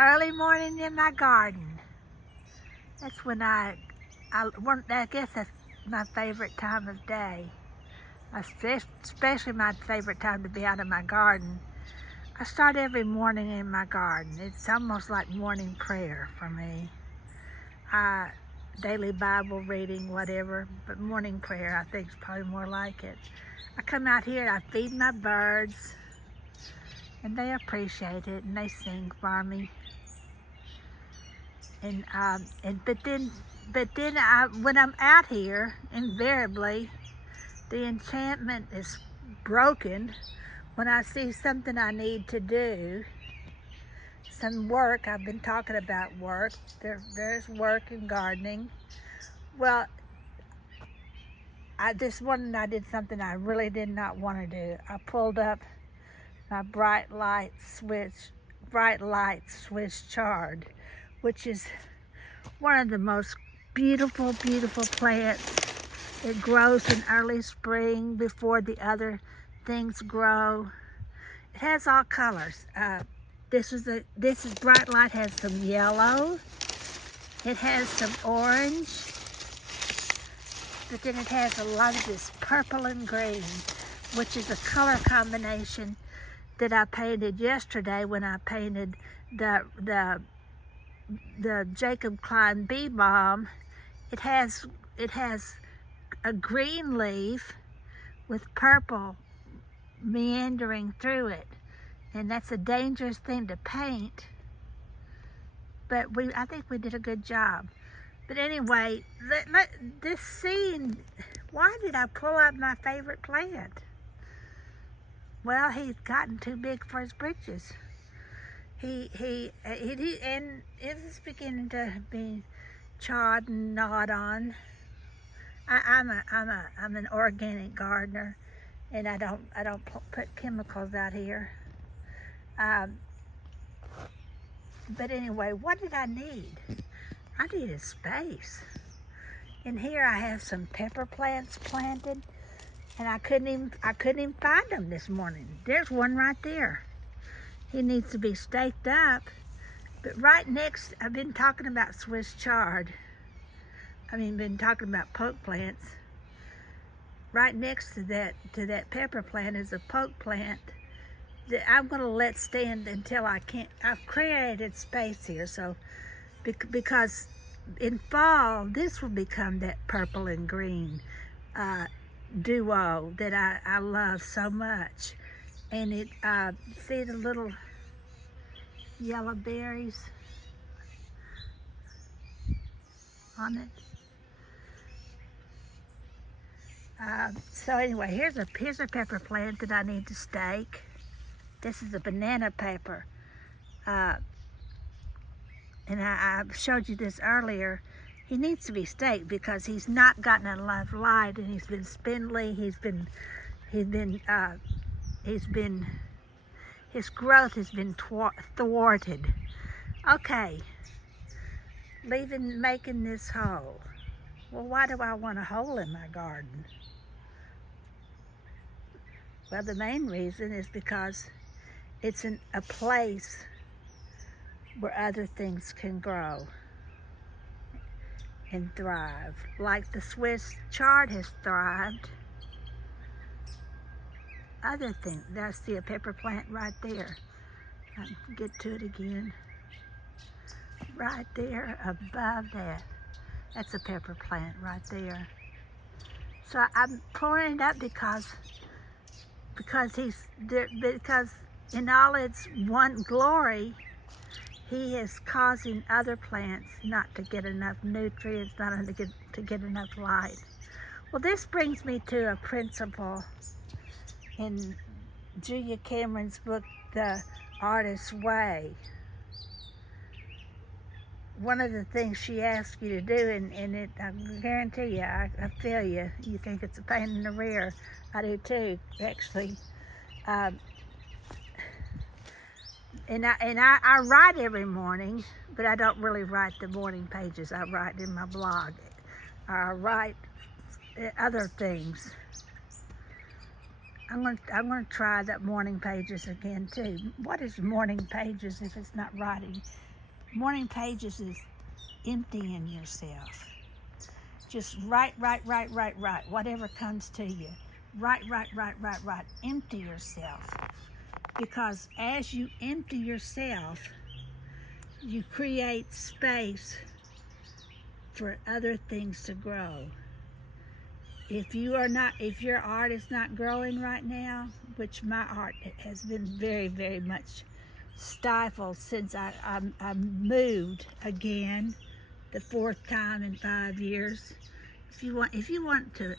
Early morning in my garden. That's when I guess that's my favorite time of day. Especially my favorite time to be out in my garden. I start every morning in my garden. It's almost like morning prayer for me. Daily Bible reading, whatever, but morning prayer I think is probably more like it. I come out here and I feed my birds, and they appreciate it, and they sing for me. But then when I'm out here, invariably, the enchantment is broken when I see something I need to do, some work. I've been talking about work. There's work in gardening. Well, this morning I did something I really did not want to do. I pulled up my bright light Swiss Chard, which is one of the most beautiful plants. It grows in early spring before the other things grow. It has all colors. This is bright light. Has some yellow. It has some orange, but then it has a lot of this purple and green, which is a color combination that I painted yesterday when I painted the Jacki Kellum bee balm. It has a green leaf with purple meandering through it, and that's a dangerous thing to paint, but I think we did a good job. But anyway, this scene, why did I pull out my favorite plant? Well, he's gotten too big for his britches. And it is beginning to be chawed and gnawed on. I'm an organic gardener, and I don't put chemicals out here. But anyway, what did I need? I needed space. In here I have some pepper plants planted, and I couldn't even find them this morning. There's one right there. He needs to be staked up. But right next, I've been talking about Swiss Chard. Been talking about poke plants. Right next to that pepper plant is a poke plant that I'm going to let stand until I can't. I've created space here, so because in fall this will become that purple and green duo that I love so much. And it see the little yellow berries on it. So anyway, here's a pepper plant that I need to stake. This is a banana pepper, and I showed you this earlier. He needs to be staked because he's not gotten enough light, and he's been spindly. His growth has been thwarted. Okay, making this hole. Well, why do I want a hole in my garden? Well, the main reason is because it's a place where other things can grow and thrive, like the Swiss Chard has thrived. Other things, I see a pepper plant right there. I can get to it again. Right there above that. That's a pepper plant right there. So I'm pouring it up because in all its one glory, he is causing other plants not to get enough nutrients, not to get enough light. Well, this brings me to a principle in Julia Cameron's book, The Artist's Way. One of the things she asks you to do, and I guarantee you, I feel you, you think it's a pain in the rear. I do too, actually. And I write every morning, but I don't really write the morning pages. I write in my blog. I write other things. I'm going to try that morning pages again too. What is morning pages if it's not writing? Morning pages is emptying yourself. Just write. Whatever comes to you. Write. Empty yourself. Because as you empty yourself, you create space for other things to grow. If your art is not growing right now, which my art has been very, very much stifled since I moved again, the 4th time in 5 years. If you want to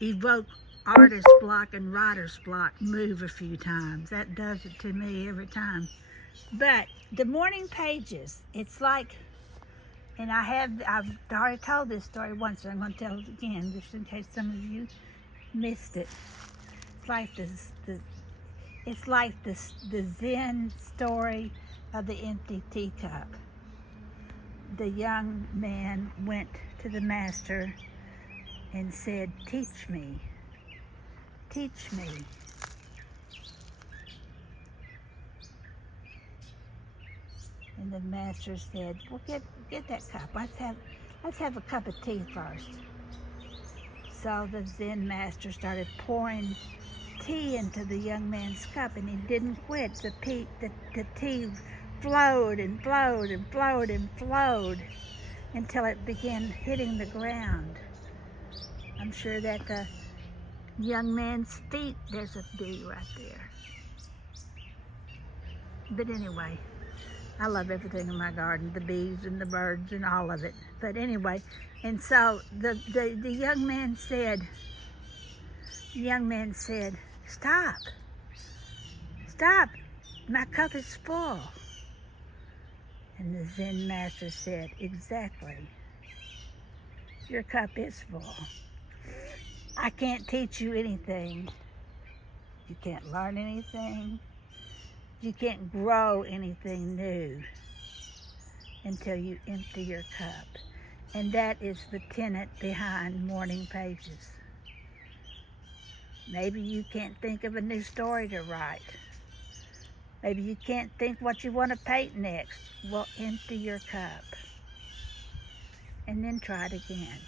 evoke artist block and writer's block, move a few times. That does it to me every time. But the morning pages, it's like, and I've already told this story once, and I'm going to tell it again, just in case some of you missed it. It's like the Zen story of the empty teacup. The young man went to the master and said, "Teach me, teach me." And the master said, "Well, get that cup. Let's have a cup of tea first." So the Zen master started pouring tea into the young man's cup, and he didn't quit. The tea flowed and flowed and flowed and flowed until it began hitting the ground. I'm sure that the young man's feet, there's a bee right there. But anyway, I love everything in my garden, the bees and the birds and all of it. But anyway, and so the young man said, "Stop, my cup is full." And the Zen master said, "Exactly, your cup is full. I can't teach you anything. You can't learn anything. You can't grow anything new until you empty your cup." And that is the tenet behind morning pages. Maybe you can't think of a new story to write. Maybe you can't think what you want to paint next. Well, empty your cup and then try it again.